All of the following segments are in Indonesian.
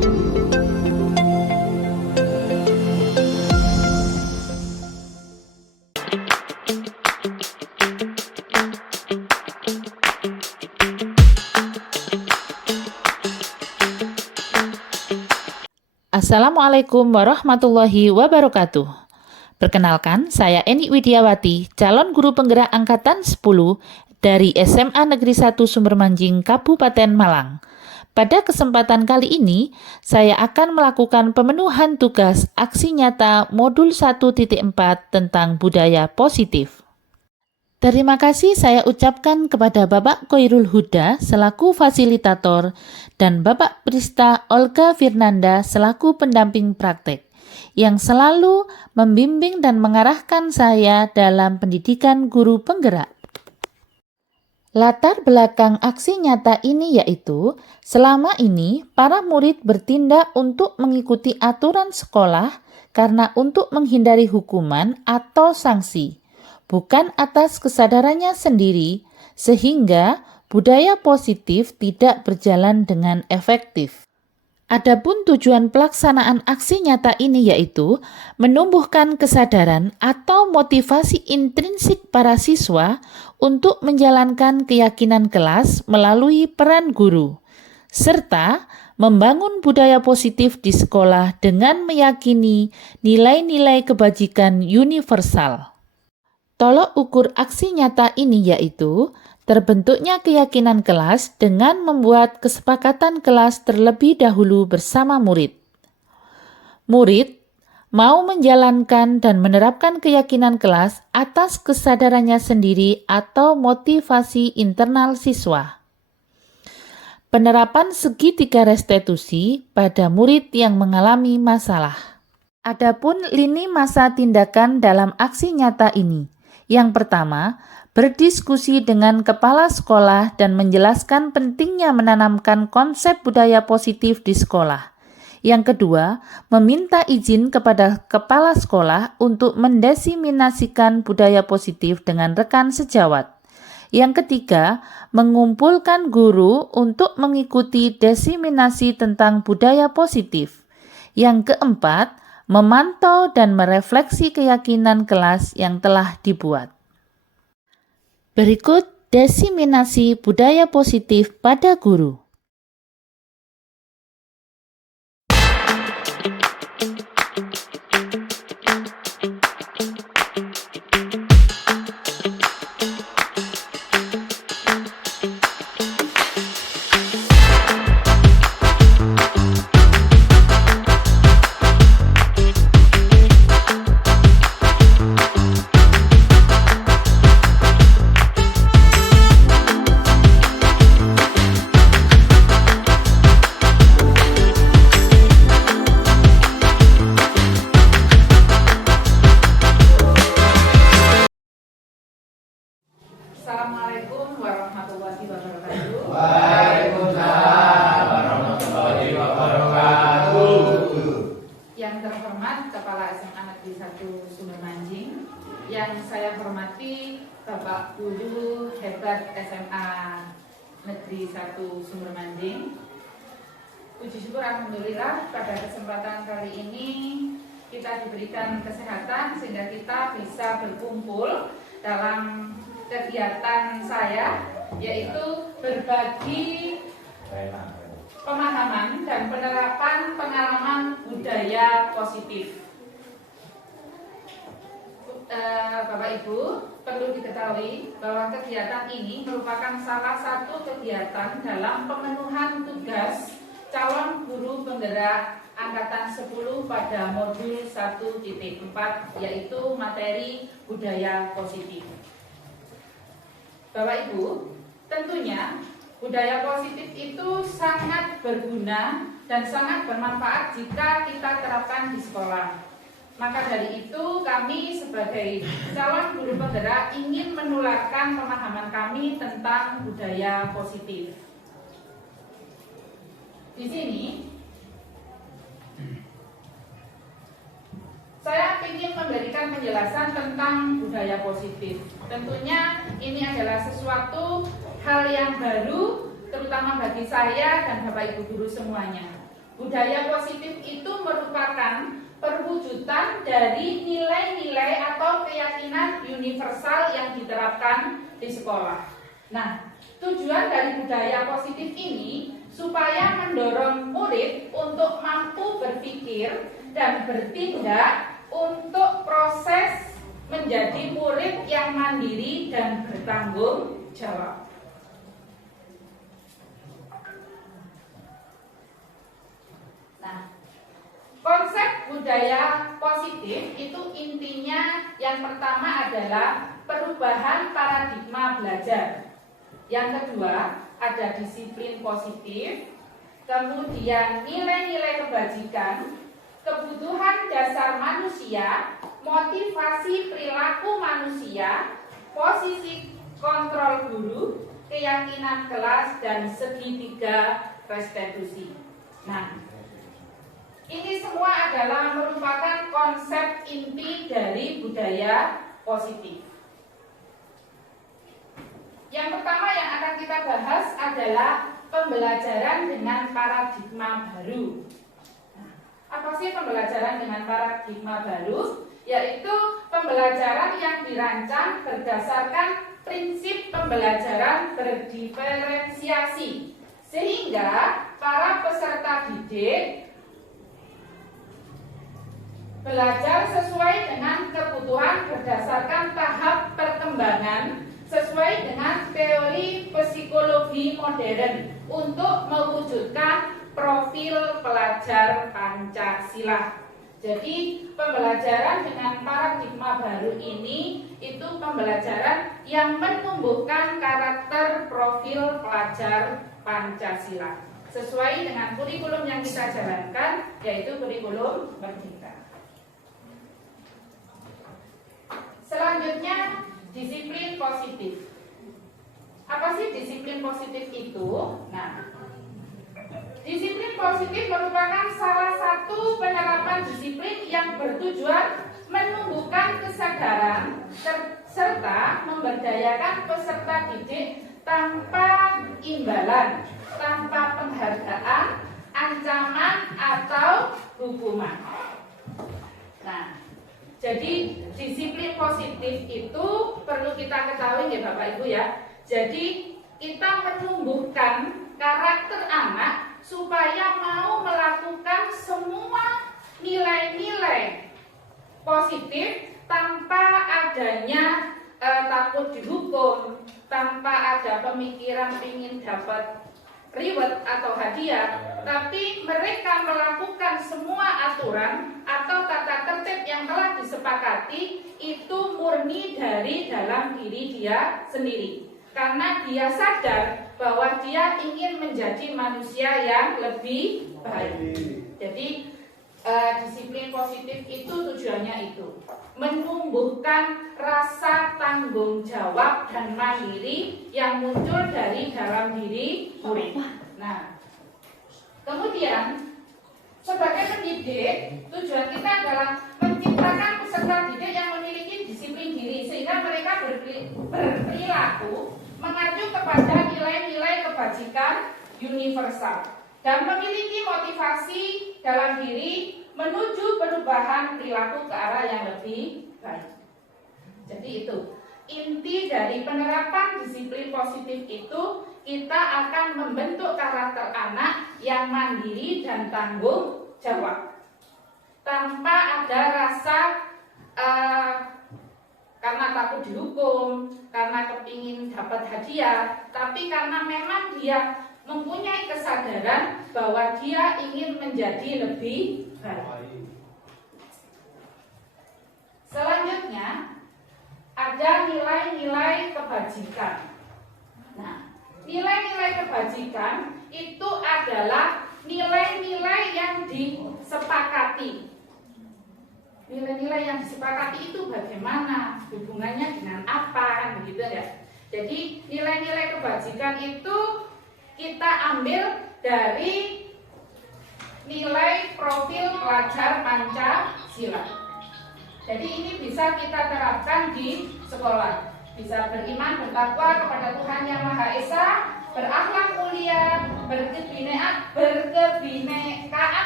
Assalamualaikum warahmatullahi wabarakatuh. Perkenalkan, saya Eni Widiawati, calon guru penggerak angkatan 10 dari SMA Negeri 1 Sumbermanjing, Kabupaten Malang. Pada kesempatan kali ini, saya akan melakukan pemenuhan tugas aksi nyata modul 1.4 tentang budaya positif. Terima kasih saya ucapkan kepada Bapak Koirul Huda selaku fasilitator dan Bapak Prista Olga Firnanda selaku pendamping praktek yang selalu membimbing dan mengarahkan saya dalam pendidikan guru penggerak. Latar belakang aksi nyata ini yaitu selama ini para murid bertindak untuk mengikuti aturan sekolah karena untuk menghindari hukuman atau sanksi, bukan atas kesadarannya sendiri, sehingga budaya positif tidak berjalan dengan efektif. Adapun tujuan pelaksanaan aksi nyata ini yaitu menumbuhkan kesadaran atau motivasi intrinsik para siswa untuk menjalankan keyakinan kelas melalui peran guru, serta membangun budaya positif di sekolah dengan meyakini nilai-nilai kebajikan universal. Tolok ukur aksi nyata ini yaitu terbentuknya keyakinan kelas dengan membuat kesepakatan kelas terlebih dahulu bersama murid. Murid mau menjalankan dan menerapkan keyakinan kelas atas kesadarannya sendiri atau motivasi internal siswa. Penerapan segitiga restitusi pada murid yang mengalami masalah. Adapun lini masa tindakan dalam aksi nyata ini. Yang pertama, berdiskusi dengan kepala sekolah dan menjelaskan pentingnya menanamkan konsep budaya positif di sekolah. Yang kedua, meminta izin kepada kepala sekolah untuk mendesiminasikan budaya positif dengan rekan sejawat. Yang ketiga, mengumpulkan guru untuk mengikuti desiminasi tentang budaya positif. Yang keempat, memantau dan merefleksi keyakinan kelas yang telah dibuat. Berikut desiminasi budaya positif pada guru. Assalamualaikum warahmatullahi wabarakatuh. Waalaikumsalam warahmatullahi wabarakatuh. Yang terhormat Kepala SMA Negeri 1 Sumbermanjing, yang saya hormati Bapak Guru Hebat SMA Negeri 1 Sumbermanjing. Puji syukur alhamdulillah pada kesempatan kali ini kita diberikan kesehatan sehingga kita bisa berkumpul dalam kegiatan saya, yaitu berbagi pemahaman dan penerapan pengalaman budaya positif. Bapak Ibu, perlu diketahui bahwa kegiatan ini merupakan salah satu kegiatan dalam pemenuhan tugas calon guru penggerak angkatan 10 pada modul 1.4, yaitu materi budaya positif. Bapak Ibu, tentunya budaya positif itu sangat berguna dan sangat bermanfaat jika kita terapkan di sekolah. Maka dari itu kami sebagai calon guru penggerak ingin menularkan pemahaman kami tentang budaya positif. Di sini saya ingin memberikan penjelasan tentang budaya positif. Tentunya ini adalah sesuatu hal yang baru, terutama bagi saya dan Bapak Ibu guru semuanya. budaya positif itu merupakan perwujudan dari nilai-nilai atau keyakinan universal yang diterapkan di sekolah. Nah, tujuan dari budaya positif ini supaya mendorong murid untuk mampu berpikir dan bertindak untuk proses menjadi murid yang mandiri dan bertanggung jawab. Nah, konsep budaya positif itu intinya yang pertama adalah perubahan paradigma belajar. Yang kedua, ada disiplin positif, kemudian nilai-nilai kebajikan, kebutuhan dasar manusia, motivasi perilaku manusia, posisi kontrol guru, keyakinan kelas, dan segitiga restitusi. Nah, ini semua adalah merupakan konsep inti dari budaya positif. Yang pertama yang akan kita bahas adalah pembelajaran dengan paradigma baru. Nah, apa sih pembelajaran dengan paradigma baru? Yaitu pembelajaran yang dirancang berdasarkan prinsip pembelajaran berdiferensiasi, sehingga para peserta didik belajar sesuai dengan kebutuhan berdasarkan tahap perkembangan sesuai dengan teori psikologi modern untuk mewujudkan profil pelajar Pancasila. Jadi pembelajaran dengan paradigma baru ini itu pembelajaran yang menumbuhkan karakter profil pelajar Pancasila sesuai dengan kurikulum yang kita jalankan, yaitu kurikulum Merdeka. Selanjutnya, disiplin positif. Apa sih disiplin positif itu? Nah, disiplin positif merupakan salah satu penerapan disiplin yang bertujuan menumbuhkan kesadaran serta memberdayakan peserta didik tanpa imbalan, tanpa penghargaan, ancaman atau hukuman. Nah, jadi disiplin positif itu perlu kita ketahui ya Bapak Ibu ya. Jadi kita menumbuhkan karakter anak supaya mau melakukan semua nilai-nilai positif tanpa adanya takut dihukum, tanpa ada pemikiran ingin dapat reward atau hadiah, tapi mereka melakukan semua aturan atau tata tertib yang telah disepakati itu murni dari dalam diri dia sendiri, karena dia sadar bahwa dia ingin menjadi manusia yang lebih baik. Jadi disiplin positif itu tujuannya itu menumbuhkan rasa tanggung jawab dan mandiri yang muncul dari dalam diri murid. Nah, kemudian sebagai pendidik, tujuan kita adalah menciptakan peserta didik yang memiliki disiplin diri sehingga mereka berperilaku mengacu kepada nilai-nilai kebajikan universal dan memiliki motivasi dalam diri menuju perubahan perilaku ke arah yang lebih baik. Jadi itu inti dari penerapan disiplin positif itu, kita akan membentuk karakter anak yang mandiri dan tanggung jawab tanpa ada rasa karena takut dihukum, karena kepingin dapat hadiah, tapi karena memang dia mempunyai kesadaran bahwa dia ingin menjadi lebih baik. Selanjutnya ada nilai-nilai kebajikan. Nah, nilai-nilai kebajikan itu adalah nilai-nilai yang disepakati. Nilai-nilai yang disepakati itu bagaimana? Hubungannya dengan apa? Begitu ya. Jadi nilai-nilai kebajikan itu kita ambil dari nilai profil pelajar Pancasila. Jadi ini bisa kita terapkan di sekolah. Bisa beriman, bertakwa kepada Tuhan Yang Maha Esa, berakhlak mulia, berkebinekaan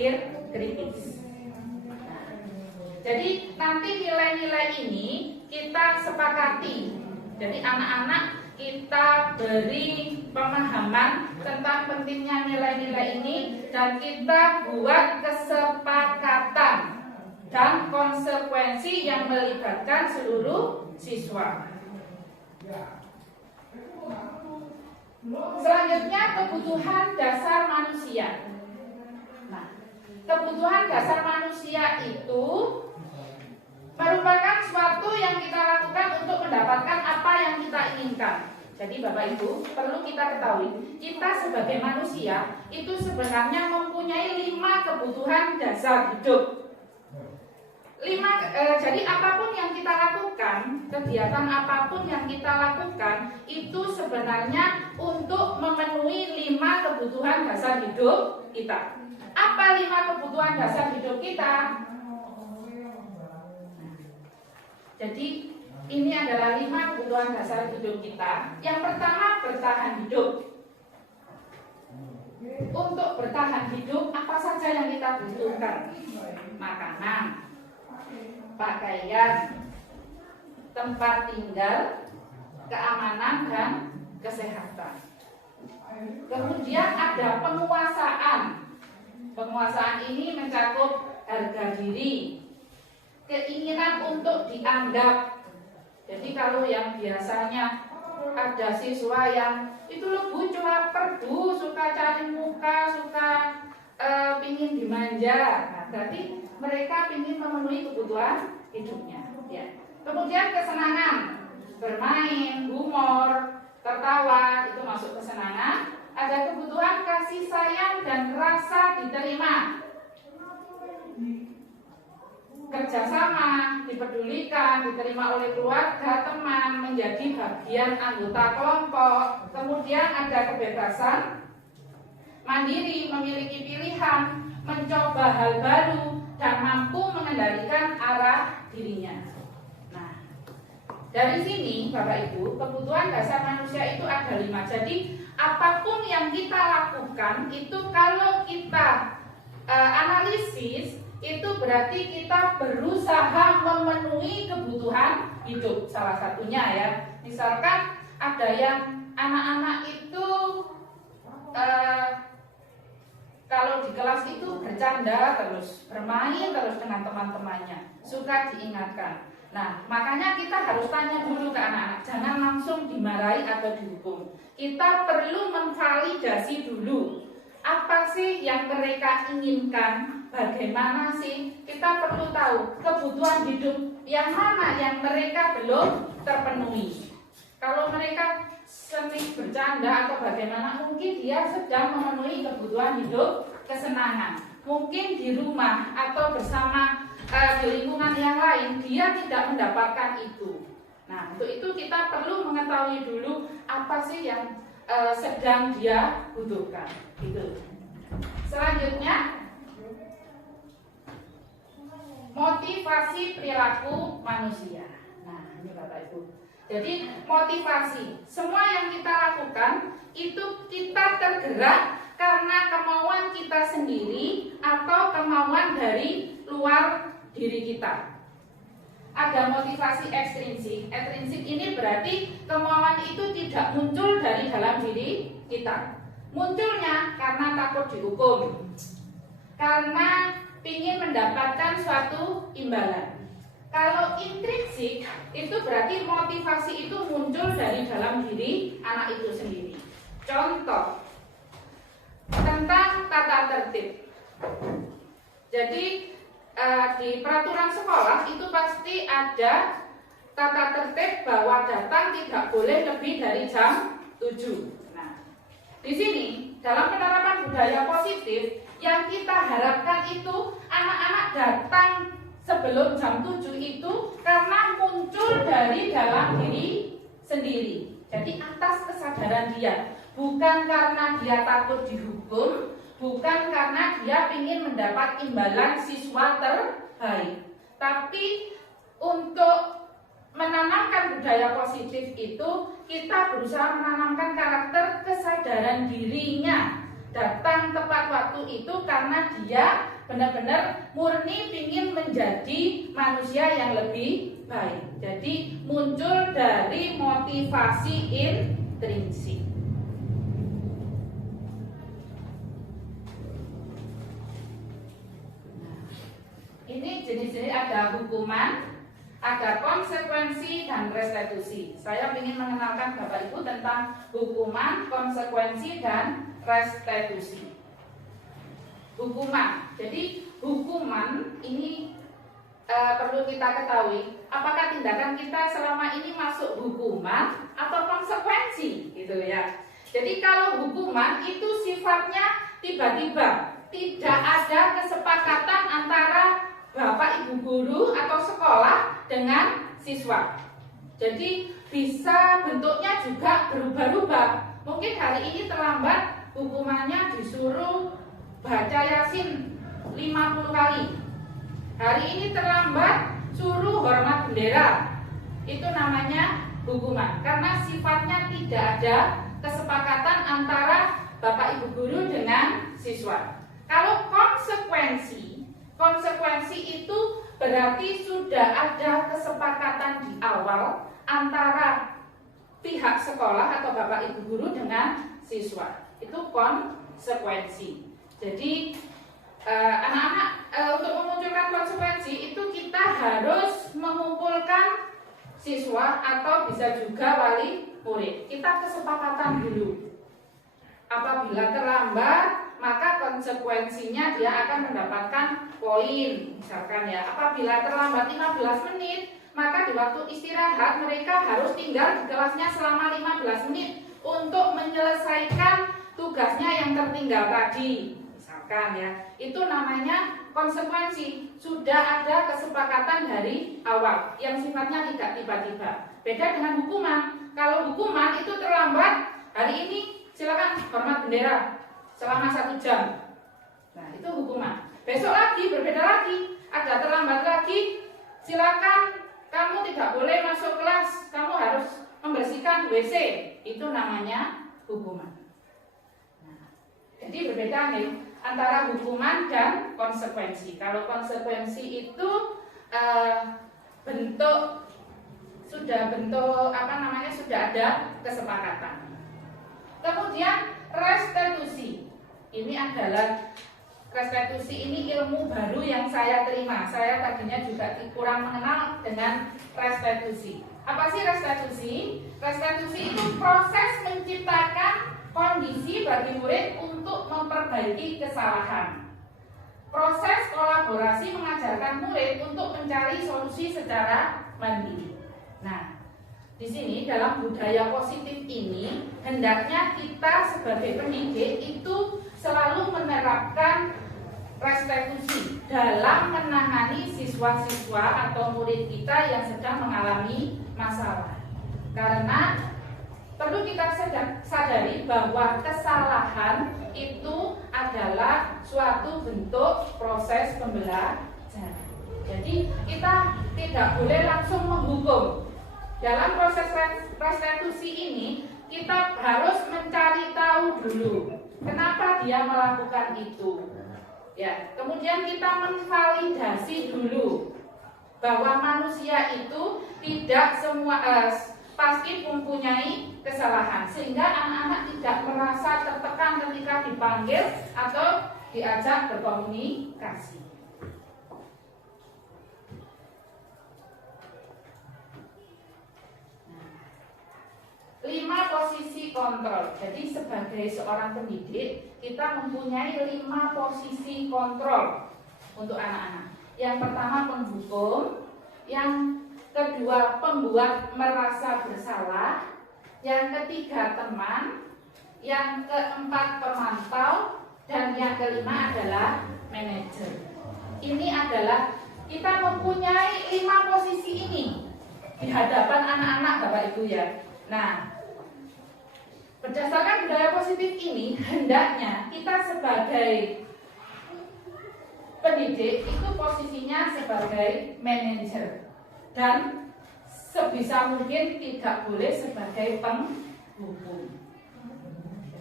berpikir kritis. Jadi nanti nilai-nilai ini kita sepakati. Jadi anak-anak kita beri pemahaman tentang pentingnya nilai-nilai ini dan kita buat kesepakatan dan konsekuensi yang melibatkan seluruh siswa. Selanjutnya kebutuhan dasar manusia. Nah, kebutuhan dasar manusia itu merupakan suatu yang kita lakukan untuk mendapatkan apa yang kita inginkan. Jadi Bapak Ibu, perlu kita ketahui, kita sebagai manusia itu sebenarnya mempunyai 5 kebutuhan dasar hidup. Jadi apapun yang kita lakukan, kegiatan apapun yang kita lakukan, itu sebenarnya untuk memenuhi 5 kebutuhan dasar hidup kita. Apa 5 kebutuhan dasar hidup kita? Jadi ini adalah 5 kebutuhan dasar hidup kita. Yang pertama, bertahan hidup. Untuk bertahan hidup, apa saja yang kita butuhkan? Makanan, pakaian, tempat tinggal, keamanan, dan kesehatan. Kemudian ada penguasaan. Penguasaan ini mencakup harga diri, keinginan untuk dianggap. Jadi kalau yang biasanya ada siswa yang itu lugu, cuma perdu, suka cari muka, suka pingin dimanja. Nah, berarti mereka pingin memenuhi kebutuhan hidupnya. Ya. Kemudian kesenangan, bermain, humor, tertawa, itu masuk kesenangan. Ada kebutuhan kasih sayang dan rasa diterima. Kerjasama, dipedulikan, diterima oleh keluarga, teman, menjadi bagian anggota kelompok. Kemudian ada kebebasan, mandiri, memiliki pilihan, mencoba hal baru, dan mampu mengendalikan arah dirinya. Nah, dari sini Bapak Ibu, kebutuhan dasar manusia itu ada 5. Jadi apapun yang kita lakukan itu kalau kita analisis, itu berarti kita berusaha memenuhi kebutuhan hidup. Salah satunya ya, misalkan ada yang anak-anak itu kalau di kelas itu bercanda terus, bermain terus dengan teman-temannya, suka diingatkan. Nah, makanya kita harus tanya dulu ke anak-anak, jangan langsung dimarahi atau dihukum. Kita perlu memvalidasi dulu, apa sih yang mereka inginkan. Bagaimana sih? Kita perlu tahu kebutuhan hidup yang mana yang mereka belum terpenuhi. Kalau mereka sering bercanda atau bagaimana, mungkin dia sedang memenuhi kebutuhan hidup, kesenangan. Mungkin di rumah atau bersama di lingkungan yang lain dia tidak mendapatkan itu. Nah, untuk itu kita perlu mengetahui dulu apa sih yang sedang dia butuhkan. Gitu. Selanjutnya, motivasi perilaku manusia. Nah, ini Bapak Ibu. Jadi motivasi, semua yang kita lakukan itu kita tergerak karena kemauan kita sendiri atau kemauan dari luar diri kita. Ada motivasi ekstrinsik. Ekstrinsik ini berarti kemauan itu tidak muncul dari dalam diri kita. Munculnya karena takut dihukum, karena ingin mendapatkan suatu imbalan. Kalau intrinsik itu berarti motivasi itu muncul dari dalam diri anak itu sendiri. Contoh tentang tata tertib. Jadi di peraturan sekolah itu pasti ada tata tertib bahwa datang tidak boleh lebih dari jam 7. Nah, di sini dalam penerapan budaya positif yang kita harapkan itu anak-anak datang sebelum jam 7 itu karena muncul dari dalam diri sendiri. Jadi atas kesadaran dia, bukan karena dia takut dihukum, bukan karena dia ingin mendapat imbalan siswa terbaik. Tapi untuk menanamkan budaya positif itu kita berusaha menanamkan karakter kesadaran dirinya. Datang tepat waktu itu karena dia benar-benar murni ingin menjadi manusia yang lebih baik. Jadi muncul dari motivasi intrinsik. Ini jenis-jenis ada hukuman, ada konsekuensi, dan restitusi. Saya ingin mengenalkan Bapak Ibu tentang hukuman, konsekuensi, dan restitusi. Hukuman. Jadi hukuman ini perlu kita ketahui apakah tindakan kita selama ini masuk hukuman atau konsekuensi gitu ya. Jadi kalau hukuman itu sifatnya tiba-tiba, tidak ada kesepakatan antara Bapak Ibu guru atau sekolah dengan siswa. Jadi bisa bentuknya juga berubah-ubah. Mungkin hari ini terlambat, hukumannya disuruh baca Yasin 50 kali. Hari ini terlambat, suruh hormat bendera. Itu namanya hukuman. Karena sifatnya tidak ada kesepakatan antara Bapak Ibu guru dengan siswa. Kalau konsekuensi itu berarti sudah ada kesepakatan di awal antara pihak sekolah atau Bapak Ibu guru dengan siswa. Itu konsekuensi. Jadi anak-anak untuk memunculkan konsekuensi itu kita harus mengumpulkan siswa atau bisa juga wali murid. Kita kesepakatan dulu. Apabila terlambat, maka konsekuensinya dia akan mendapatkan poin. Misalkan ya, apabila terlambat 15 menit, maka di waktu istirahat mereka harus tinggal di kelasnya selama 15 menit untuk menyelesaikan tugasnya yang tertinggal tadi. Misalkan ya, itu namanya konsekuensi. Sudah ada kesepakatan dari awal yang sifatnya tidak tiba-tiba. Beda dengan hukuman. Kalau hukuman itu terlambat, hari ini silakan hormat bendera selama 1 jam. Nah, itu hukuman. Besok lagi berbeda lagi, ada terlambat lagi, silakan kamu tidak boleh masuk kelas, kamu harus membersihkan WC. Itu namanya hukuman. Nah, jadi berbeda nih antara hukuman dan konsekuensi. Kalau konsekuensi itu sudah ada kesepakatan. Kemudian restitusi. Ini adalah restitusi, ini ilmu baru yang saya terima. Saya tadinya juga kurang mengenal dengan restitusi. Apa sih restitusi? Restitusi itu proses menciptakan kondisi bagi murid untuk memperbaiki kesalahan. Proses kolaborasi mengajarkan murid untuk mencari solusi secara mandiri. Nah, di sini dalam budaya positif ini hendaknya kita sebagai pendidik itu selalu menerapkan restitusi dalam menangani siswa-siswa atau murid kita yang sedang mengalami masalah. Karena perlu kita sadari bahwa kesalahan itu adalah suatu bentuk proses pembelajaran. Jadi kita tidak boleh langsung menghukum. Dalam proses restitusi ini kita harus mencari tahu dulu kenapa dia melakukan itu. Ya, kemudian kita menvalidasi dulu bahwa manusia itu tidak semua pasti mempunyai kesalahan, sehingga anak-anak tidak merasa tertekan ketika dipanggil atau diajak berkomunikasi. 5 posisi kontrol. Jadi sebagai seorang pendidik, kita mempunyai 5 posisi kontrol untuk anak-anak. Yang pertama penghukum, yang kedua pembuat merasa bersalah, yang ketiga teman, yang keempat pemantau, dan yang kelima adalah manajer. Ini adalah kita mempunyai 5 posisi ini di hadapan anak-anak Bapak Ibu ya. Nah, berdasarkan budaya positif ini, hendaknya kita sebagai pendidik itu posisinya sebagai manajer dan sebisa mungkin tidak boleh sebagai penghukum.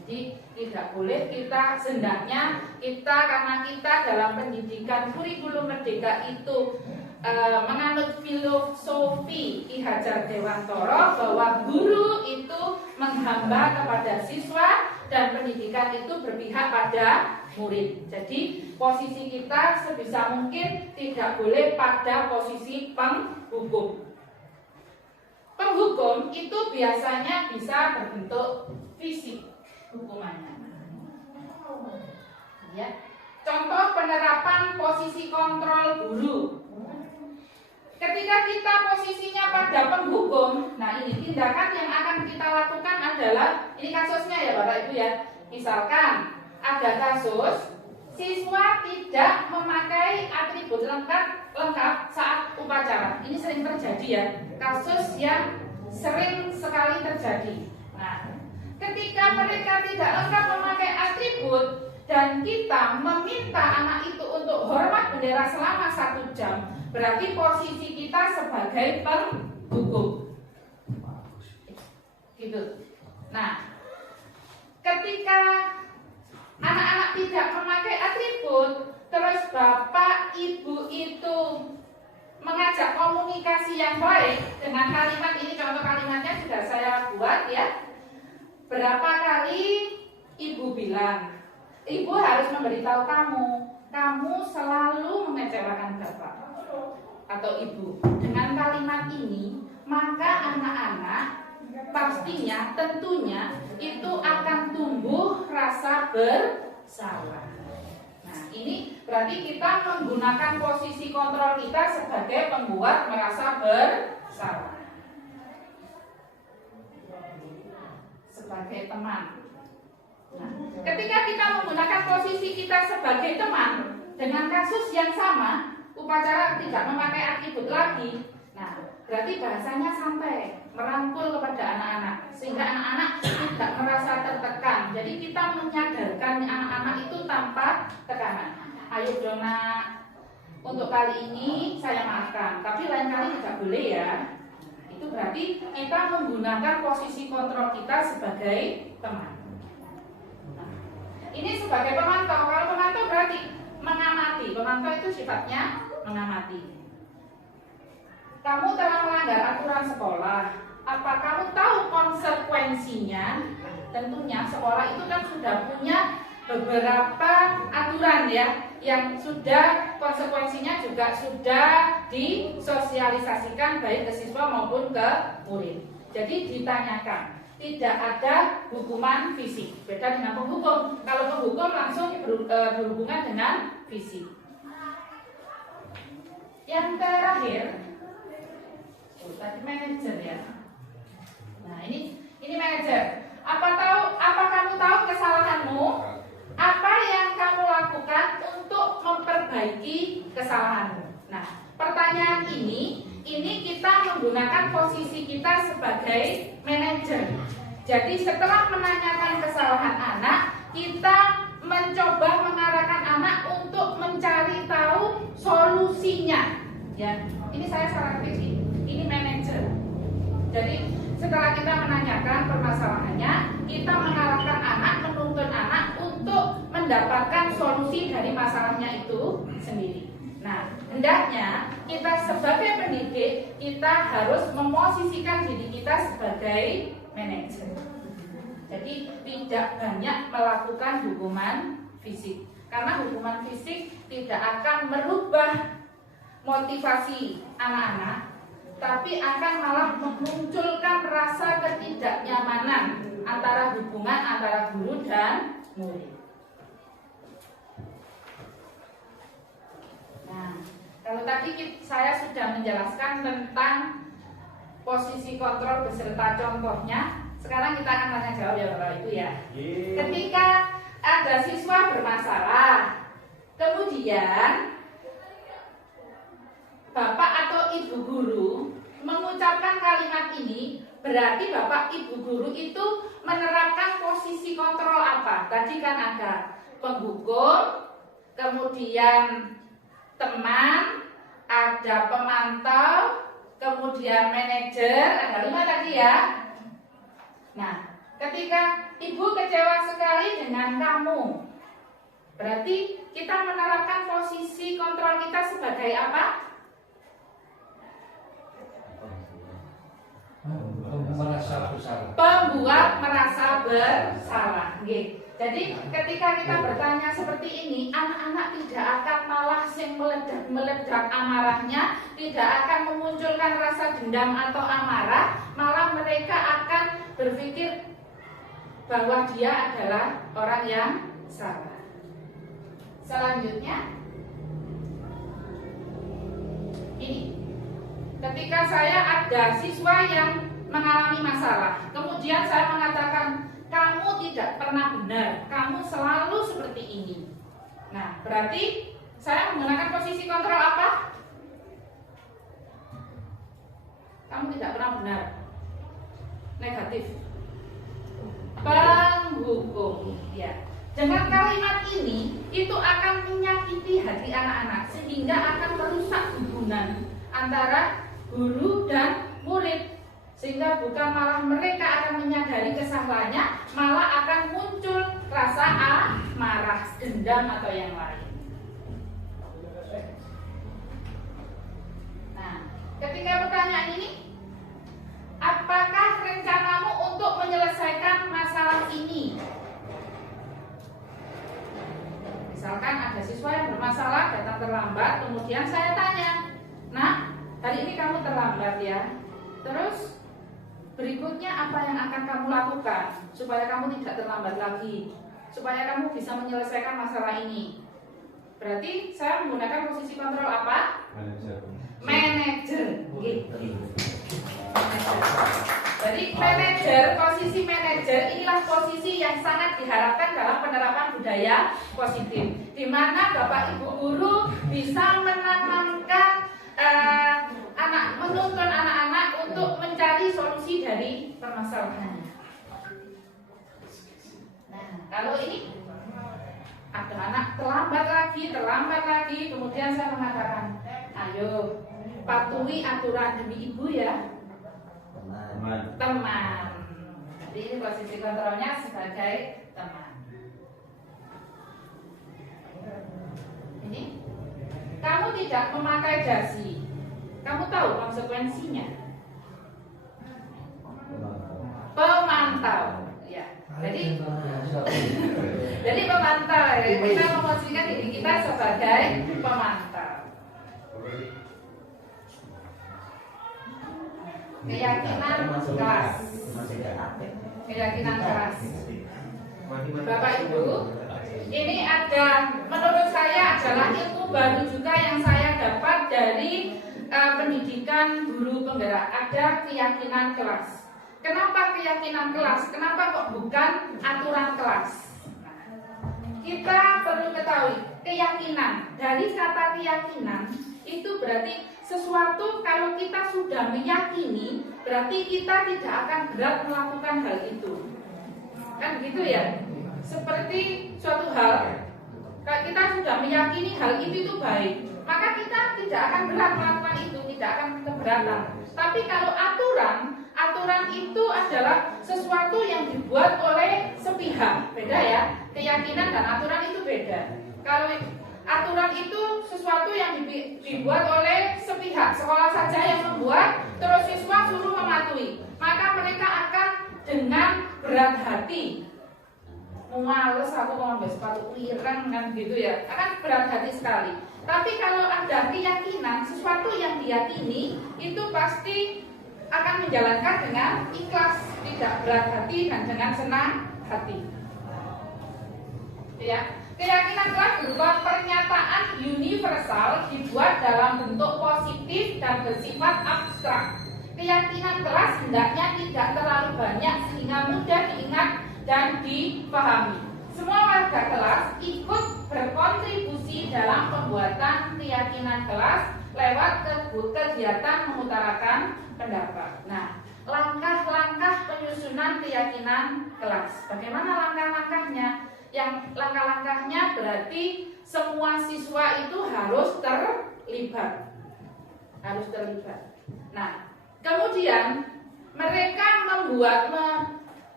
Jadi tidak boleh kita hendaknya karena kita dalam pendidikan kurikulum merdeka itu menganut filosofi Ki Hajar Dewantara bahwa guru itu menghamba kepada siswa dan pendidikan itu berpihak pada murid. Jadi posisi kita sebisa mungkin tidak boleh pada posisi penghukum. Penghukum itu biasanya bisa berbentuk fisik hukumannya. Ya. Contoh penerapan posisi kontrol guru. Ketika kita posisinya pada penghukum, nah ini tindakan yang akan kita lakukan adalah, ini kasusnya ya Bapak Ibu ya. Misalkan ada kasus siswa tidak memakai atribut lengkap saat upacara. Ini sering terjadi ya, kasus yang sering sekali terjadi. Nah, ketika mereka tidak lengkap memakai atribut dan kita meminta anak itu untuk hormat bendera selama 1 jam, berarti posisi kita sebagai penghukum. Gitu. Nah, ketika anak-anak tidak memakai atribut, terus bapak ibu itu mengajak komunikasi yang baik dengan kalimat ini, contoh kalimatnya sudah saya buat ya. Berapa kali ibu bilang, ibu harus memberitahu kamu selalu mengecewakan bapak atau ibu. Dengan kalimat ini, maka anak-anak pastinya, tentunya itu akan tumbuh rasa bersalah. Nah, ini berarti kita menggunakan posisi kontrol kita sebagai pembuat merasa bersalah. Sebagai teman. Nah, ketika kita menggunakan posisi kita sebagai teman dengan kasus yang sama, upacara tidak memakai atribut lagi. Nah, berarti bahasanya sampai merangkul kepada anak-anak sehingga anak-anak tidak merasa tertekan. Jadi kita menyadarkan anak-anak itu tanpa tekanan. Ayo dong nak, untuk kali ini saya maafkan, tapi lain kali tidak boleh ya. Itu berarti kita menggunakan posisi kontrol kita sebagai teman. Nah, ini sebagai pemantau. Kalau pemantau berarti mengamati. Pemantau itu sifatnya mengamati. Kamu telah melanggar aturan sekolah. Apa kamu tahu konsekuensinya? Tentunya sekolah itu kan sudah punya beberapa aturan ya, yang sudah konsekuensinya juga sudah disosialisasikan baik ke siswa maupun ke murid. Jadi ditanyakan, tidak ada hukuman fisik. Beda dengan penghukum. Kalau penghukum langsung berhubungan dengan fisik. Yang terakhir, tadi manajer ya. Nah ini manajer. Apa kamu tahu kesalahanmu? Apa yang kamu lakukan untuk memperbaiki kesalahanmu? Nah, pertanyaan ini kita menggunakan posisi kita sebagai manajer. Jadi setelah menanyakan kesalahan anak, kita mencoba mengarahkan anak untuk mencari tahu solusinya. Ya, ini saya secara kritis. Ini manajer. Jadi setelah kita menanyakan permasalahannya, kita mengarahkan anak, menuntun anak untuk mendapatkan solusi dari masalahnya itu sendiri. Nah, hendaknya kita sebagai pendidik, kita harus memosisikan diri kita sebagai manajer. Jadi tidak banyak melakukan hukuman fisik, karena hukuman fisik tidak akan merubah motivasi anak-anak, tapi akan malah memunculkan rasa ketidaknyamanan antara hubungan antara guru dan murid. Nah, kalau tadi saya sudah menjelaskan tentang posisi kontrol beserta contohnya, sekarang kita akan tanya jawab ya Bapak Ibu ya. Ketika ada siswa bermasalah, kemudian Bapak atau Ibu guru mengucapkan kalimat ini, berarti Bapak Ibu guru itu menerapkan posisi kontrol apa? Tadi kan ada penghukum, kemudian teman, ada pemantau, kemudian manajer, ada 5 tadi ya. Nah, ketika Ibu kecewa sekali dengan kamu. Berarti kita menerapkan posisi kontrol kita sebagai apa? Merasa bersalah. Pembuat merasa bersalah. Nggih. Jadi ketika kita bertanya seperti ini, anak-anak tidak akan malah sing meledak amarahnya, tidak akan memunculkan rasa dendam atau amarah, malah mereka akan berpikir bahwa dia adalah orang yang salah. Selanjutnya, ini ketika saya ada siswa yang mengalami masalah, kemudian saya mengatakan, kamu tidak pernah benar, kamu selalu seperti ini. Nah, berarti saya menggunakan posisi kontrol apa? Kamu tidak pernah benar. Negatif. Penghukum. Ya. Dengan kalimat ini, itu akan menyakiti hati anak-anak, sehingga akan merusak hubungan antara guru dan murid. Sehingga bukan malah mereka akan menyadari kesalahannya, malah akan muncul rasa marah, dendam atau yang lain. Nah, ketika pertanyaan ini, apakah rencanamu untuk menyelesaikan masalah ini? Misalkan ada siswa yang bermasalah datang terlambat, kemudian saya tanya, nah, hari ini kamu terlambat ya. Terus berikutnya apa yang akan kamu lakukan supaya kamu tidak terlambat lagi, supaya kamu bisa menyelesaikan masalah ini? Berarti saya menggunakan posisi kontrol apa? Manajer. Jadi posisi manajer inilah posisi yang sangat diharapkan dalam penerapan budaya positif, di mana Bapak Ibu guru bisa menanamkan menuntun anak-anak untuk mencari solusi dari permasalahannya. Nah, kalau ini ada anak terlambat lagi, kemudian saya mengatakan, ayo patuhi aturan demi ibu ya, teman. Jadi ini posisi kontrolnya sebagai teman. Ini kamu tidak memakai dasi. Kamu tahu konsekuensinya? Pemantau, ya. Jadi pemantau, ya. Kita memposisikan diri kita sebagai pemantau. Keyakinan kelas. Keyakinan kelas. Bapak Ibu, ini ada, menurut saya adalah ilmu baru juga yang saya dapat dari pendidikan guru penggerak. Ada keyakinan kelas. Kenapa keyakinan kelas? Kenapa kok bukan aturan kelas? Kita perlu ketahui keyakinan. Dari kata keyakinan itu berarti sesuatu, kalau kita sudah meyakini, berarti kita tidak akan berat melakukan hal itu. Kan gitu ya? Seperti suatu hal, kalau kita sudah meyakini hal itu baik, maka kita tidak akan berat melakukan itu, tidak akan keberatan. Tapi kalau aturan itu adalah sesuatu yang dibuat oleh sepihak, beda ya. Keyakinan dan aturan itu beda. Kalau aturan itu sesuatu yang dibuat oleh sepihak, sekolah saja yang membuat, terus siswa suruh mematuhi, maka mereka akan dengan berat hati. Males aku mau ambil sepatu ireng kan gitu ya, akan berat hati sekali. Tapi kalau ada keyakinan, sesuatu yang diyakini itu pasti akan menjalankan dengan ikhlas, tidak berat hati dan dengan senang hati. Ya, keyakinan kelas berupa pernyataan universal dibuat dalam bentuk positif dan bersifat abstrak. Keyakinan kelas hendaknya tidak terlalu banyak sehingga mudah diingat dan dipahami. Semua warga kelas ikut berkontribusi dalam pembuatan keyakinan kelas lewat kegiatan mengutarakan pendapat. Nah, langkah-langkah penyusunan keyakinan kelas. Bagaimana langkah-langkahnya? Yang langkah-langkahnya berarti semua siswa itu harus terlibat. Nah, kemudian mereka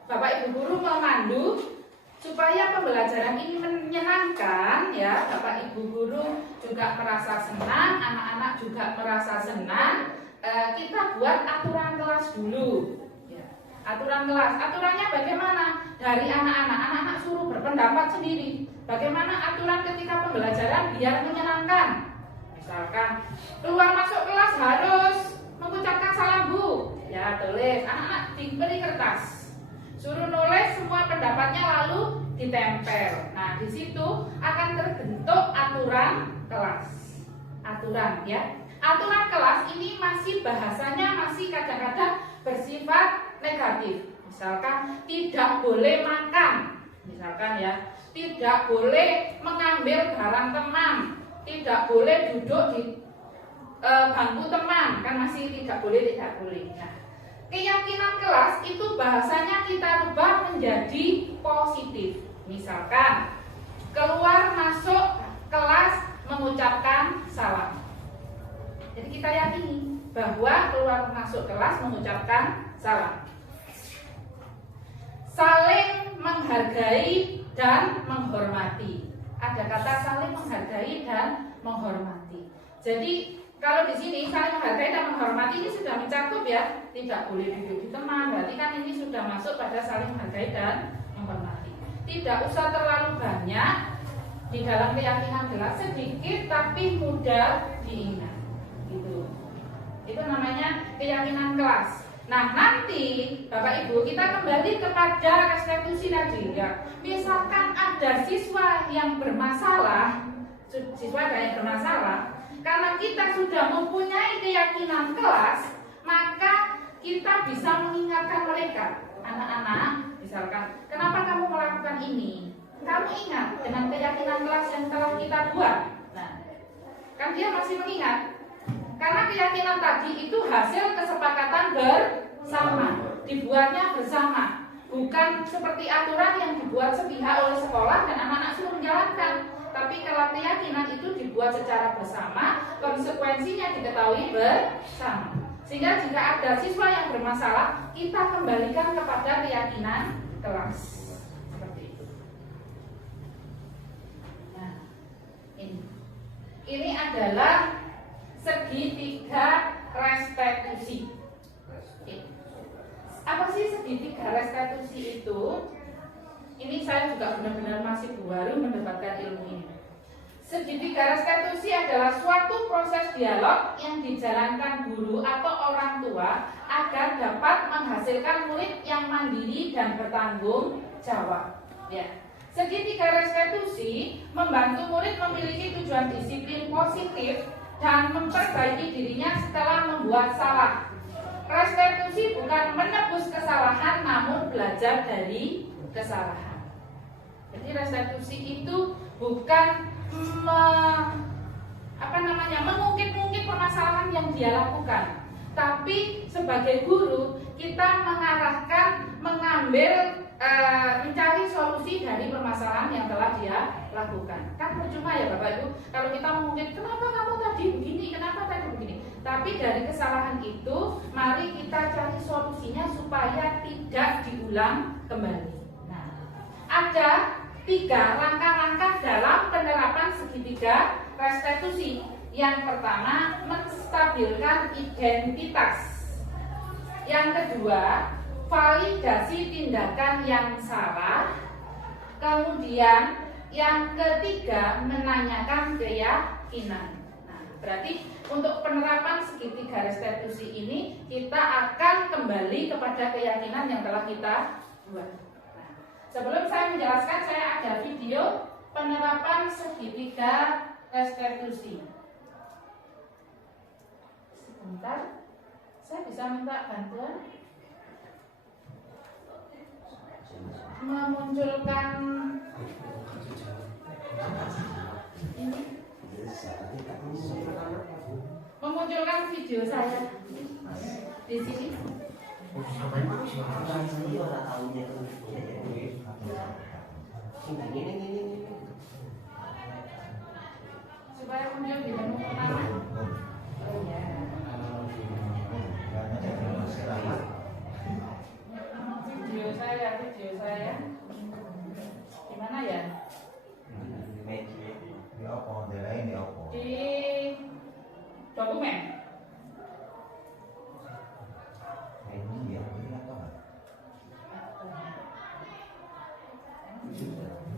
Bapak Ibu guru memandu supaya pembelajaran ini menyenangkan ya. Bapak Ibu guru juga merasa senang, anak-anak juga merasa senang. Kita buat aturan kelas dulu. Ya. Aturan kelas, aturannya bagaimana? Dari anak-anak suruh berpendapat sendiri. Bagaimana aturan ketika pembelajaran biar menyenangkan? Misalkan keluar masuk kelas harus mengucapkan salam Bu. Ya tulis, anak-anak diberi kertas. Suruh nulis semua pendapatnya lalu ditempel. Nah di situ akan terbentuk aturan kelas. Aturan ya. Aturan kelas ini masih bahasanya masih kadang-kadang bersifat negatif. Misalkan tidak boleh makan. Misalkan ya, tidak boleh mengambil barang teman, tidak boleh duduk di bangku teman, kan masih tidak boleh. Nah, keyakinan kelas itu bahasanya kita rubah menjadi positif. Misalkan keluar masuk kelas mengucapkan salam. Jadi kita yakini bahwa keluar masuk kelas mengucapkan salam. Saling menghargai dan menghormati. Ada kata saling menghargai dan menghormati. Jadi kalau di sini saling menghargai dan menghormati ini sudah mencakup ya, tidak boleh duduk di teman. Berarti kan ini sudah masuk pada saling menghargai dan menghormati. Tidak usah terlalu banyak di dalam keyakinan kelas, sedikit tapi mudah diingat. Gitu. Itu namanya keyakinan kelas. Nah nanti Bapak Ibu kita kembali kepada restitusi tadi ya. Misalkan ada siswa yang bermasalah, karena kita sudah mempunyai keyakinan kelas, maka kita bisa mengingatkan mereka. Anak-anak, misalkan, kenapa kamu melakukan ini? Kamu ingat dengan keyakinan kelas yang telah kita buat. Nah, kan dia masih mengingat. Karena keyakinan tadi itu hasil kesepakatan bersama, dibuatnya bersama, bukan seperti aturan yang dibuat sepihak oleh sekolah dan anak-anak suruh menjalankan. Tapi kalau keyakinan itu dibuat secara bersama, konsekuensinya diketahui bersama. Sehingga jika ada siswa yang bermasalah, kita kembalikan kepada keyakinan kelas. Seperti itu. Nah, ini adalah segitiga restitusi. Apa sih segitiga restitusi itu? Ini saya juga benar-benar masih baru mendapatkan ilmu ini. Segitiga restitusi adalah suatu proses dialog yang dijalankan guru atau orang tua agar dapat menghasilkan murid yang mandiri dan bertanggung jawab. Ya. Segitiga restitusi membantu murid memiliki tujuan disiplin positif dan memperbaiki dirinya setelah membuat salah. Restitusi bukan menebus kesalahan, namun belajar dari kesalahan. Jadi restitusi itu bukan mengungkit-ungkit permasalahan yang dia lakukan, tapi sebagai guru kita mencari solusi dari permasalahan yang telah dia lakukan. Kan percuma ya Bapak Ibu kalau kita mengungkit kenapa kamu tadi begini, kenapa tadi begini. Tapi dari kesalahan itu mari kita cari solusinya supaya tidak diulang kembali. Nah, ada 3 langkah-langkah dalam penerapan segitiga restitusi. Yang pertama, menstabilkan identitas. Yang kedua, validasi tindakan yang salah. Kemudian yang ketiga, menanyakan keyakinan. Nah, berarti untuk penerapan segitiga restitusi ini kita akan kembali kepada keyakinan yang telah kita buat. Nah, sebelum saya menjelaskan, saya ada video penerapan segitiga restitusi. Sebentar, saya bisa minta bantuan memunculkan ini, memunculkan video saya di sini. Supaya muncul di menu pertama. Oh ya. Video saya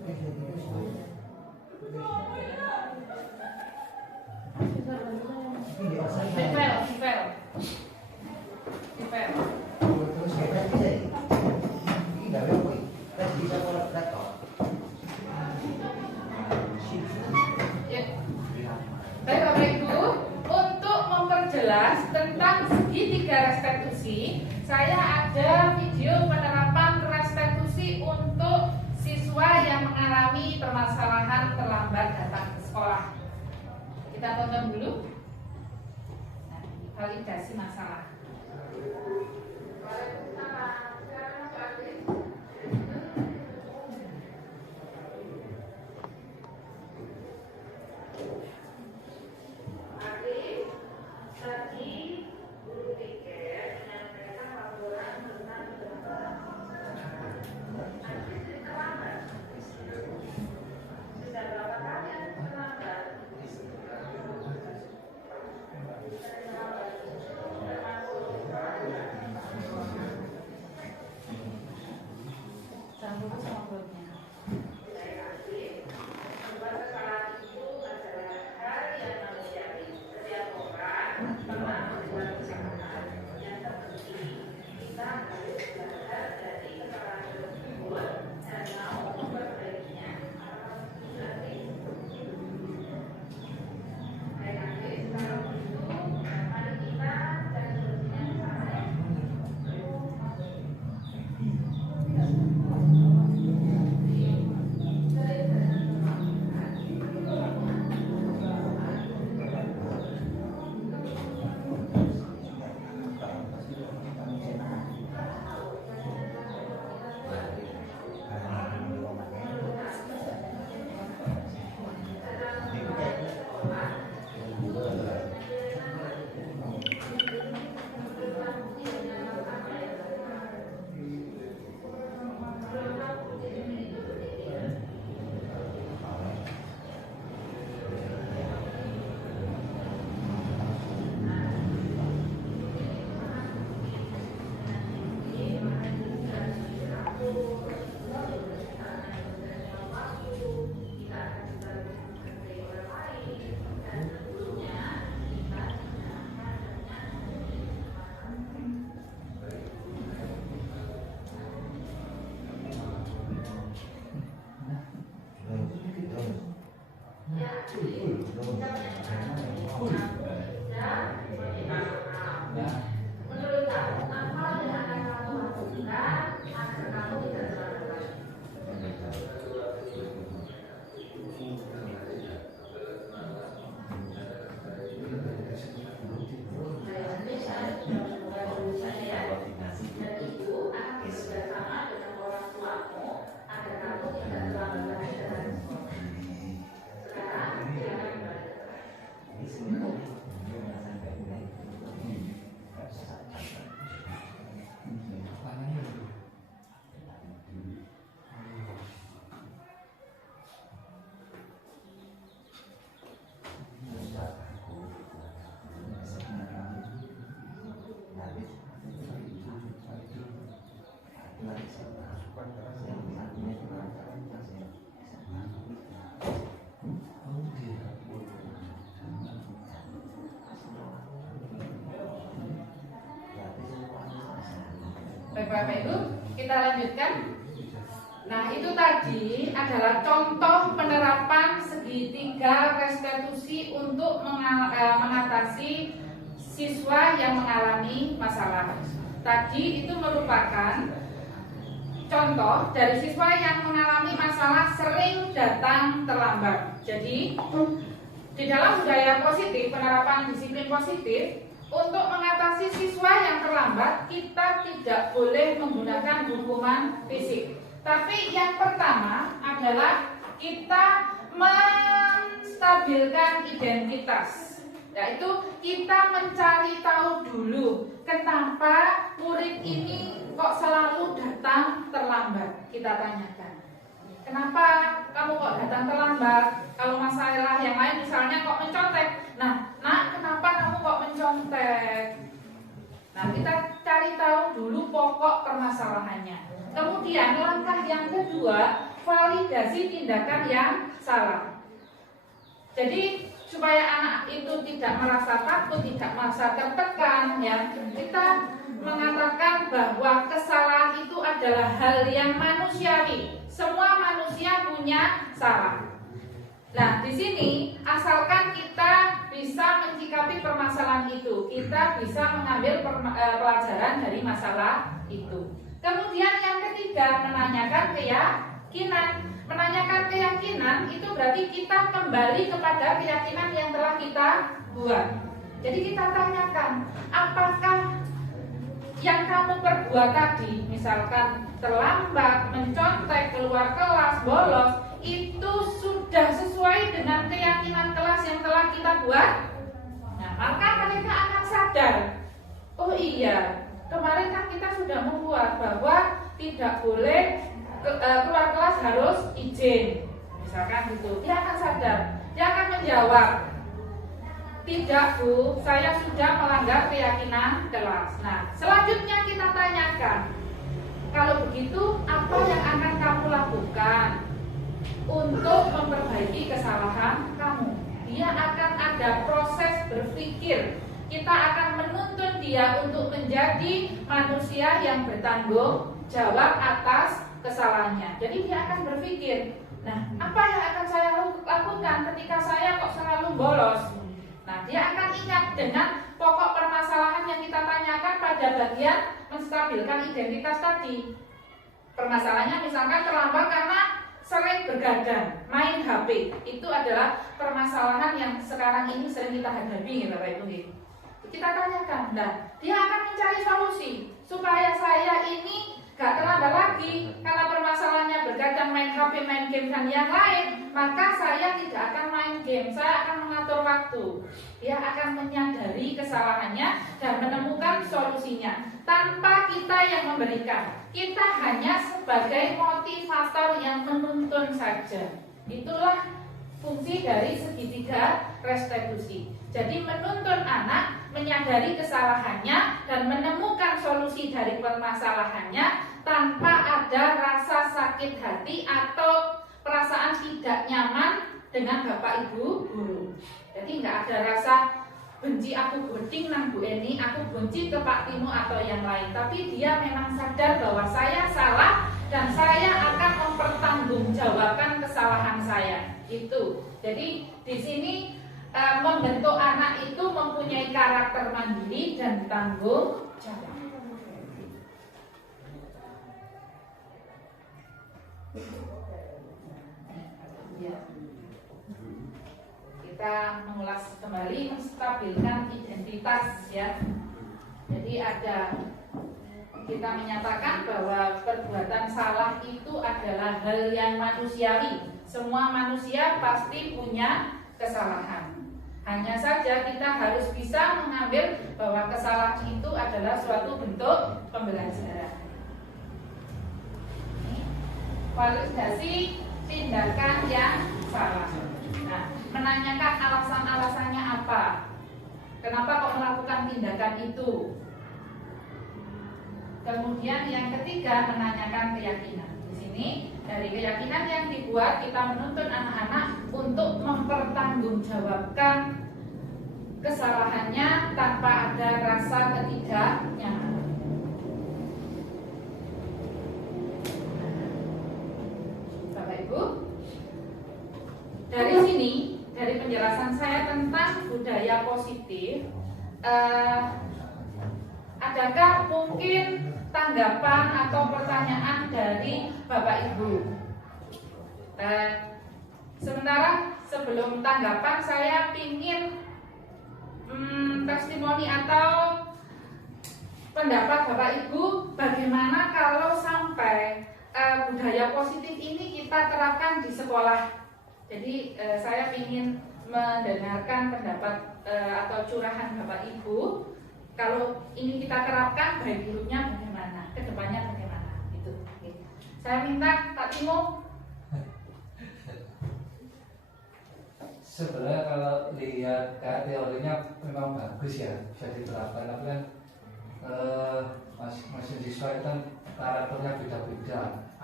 Baik Bapak Ibu, untuk memperjelas tentang segitiga restitusi, saya ada video penerapan restitusi untuk siswa yang mengalami permasalahan terlambat datang ke sekolah. Kita tonton dulu. Nah, validasi masalah. Baik Bapak Ibu, kita lanjutkan. Nah, itu tadi adalah contoh penerapan segitiga restitusi untuk mengatasi siswa yang mengalami masalah. Tadi itu merupakan contoh dari siswa yang mengalami masalah sering datang terlambat. Jadi, di dalam budaya positif, penerapan disiplin positif, untuk mengatasi siswa yang terlambat, kita tidak boleh menggunakan hukuman fisik. Tapi yang pertama adalah kita menstabilkan identitas, yaitu kita mencari tahu dulu kenapa murid ini kok selalu datang terlambat. Kita tanyakan, kenapa kamu kok datang terlambat? Kalau masalah yang lain misalnya kok mencontek, nah nak kenapa kamu kok mencontek? Nah, kita cari tahu dulu pokok permasalahannya. Kemudian langkah yang kedua, validasi tindakan yang salah. Jadi supaya anak itu tidak merasa takut, tidak merasa tertekan, ya, kita mengatakan bahwa kesalahan itu adalah hal yang manusiawi. Semua manusia punya salah. Nah, di sini asalkan kita bisa menyikapi permasalahan itu, kita bisa mengambil pelajaran dari masalah itu. Kemudian yang ketiga, menanyakan keyakinan. Menanyakan keyakinan itu berarti kita kembali kepada keyakinan yang telah kita buat. Jadi kita tanyakan, apakah yang kamu perbuat tadi, misalkan terlambat, mencontek, keluar kelas, bolos, itu sudah sesuai dengan keyakinan kelas yang telah kita buat? Nah, maka mereka akan sadar, oh iya, kemarin kan kita sudah membuat bahwa tidak boleh keluar kelas harus izin, misalkan gitu. Dia akan sadar, dia akan menjawab, tidak Bu, saya sudah melanggar keyakinan kelas. Nah, selanjutnya kita tanyakan, kalau begitu apa yang akan kamu lakukan untuk memperbaiki kesalahan kamu? Dia akan ada proses berpikir. Kita akan menuntun dia untuk menjadi manusia yang bertanggung jawab atas kesalahannya. Jadi dia akan berpikir, nah, apa yang akan saya lakukan ketika saya kok selalu bolos? Nah, dia akan ingat dengan pokok permasalahan yang kita tanyakan pada bagian menstabilkan identitas tadi. Permasalahannya misalkan terlambat karena sering bergadang, main HP. Itu adalah permasalahan yang sekarang ini sering kita hadapi, Bapak Ibu. Kita tanyakan, nah, dia akan mencari solusi supaya saya ini gak terlambat lagi. Karena permasalahannya bergadang, main HP, main game dan yang lain, maka saya tidak akan main game, saya akan mengatur waktu. Dia akan menyadari kesalahannya dan menemukan solusinya tanpa kita yang memberikan. Kita hanya sebagai motivator yang menuntun saja. Itulah fungsi dari segitiga restitusi. Jadi menuntun anak menyadari kesalahannya dan menemukan solusi dari permasalahannya tanpa ada rasa sakit hati atau perasaan tidak nyaman dengan Bapak Ibu guru. Jadi nggak ada rasa benci, aku gunting nang Bu Eni, aku benci ke Pak Timo atau yang lain. Tapi dia memang sadar bahwa saya salah dan saya akan mempertanggungjawabkan kesalahan saya. Itu. Jadi di sini membentuk anak itu mempunyai karakter mandiri dan tanggung jawab. Ya. Kita mengulas kembali, menstabilkan identitas, ya. Jadi kita menyatakan bahwa perbuatan salah itu adalah hal yang manusiawi. Semua manusia pasti punya kesalahan. Hanya saja kita harus bisa mengambil bahwa kesalahan itu adalah suatu bentuk pembelajaran. Validasi tindakan yang salah. Nah, menanyakan alasan-alasannya apa? Kenapa kok melakukan tindakan itu? Kemudian yang ketiga, menanyakan keyakinan. Di sini dari keyakinan yang dibuat, kita menuntun anak-anak untuk mempertanggungjawabkan kesalahannya tanpa ada rasa ketidaknyamanan. Bapak Ibu, dari sini, dari penjelasan saya tentang budaya positif, adakah mungkin tanggapan atau pertanyaan dari Bapak Ibu? Sementara sebelum tanggapan, saya ingin testimoni atau pendapat Bapak Ibu, bagaimana kalau sampai budaya positif ini kita terapkan di sekolah. Jadi saya ingin mendengarkan pendapat atau curahan Bapak Ibu. Kalau ini kita terapkan, baik buruknya bagaimana, kedepannya bagaimana, gitu. Oke. Saya minta Pak Timo. Sebenarnya kalau lihat teorinya memang bagus ya, bisa diterapkan. Tapi kan masing-masing siswa itu kan karakternya beda-beda.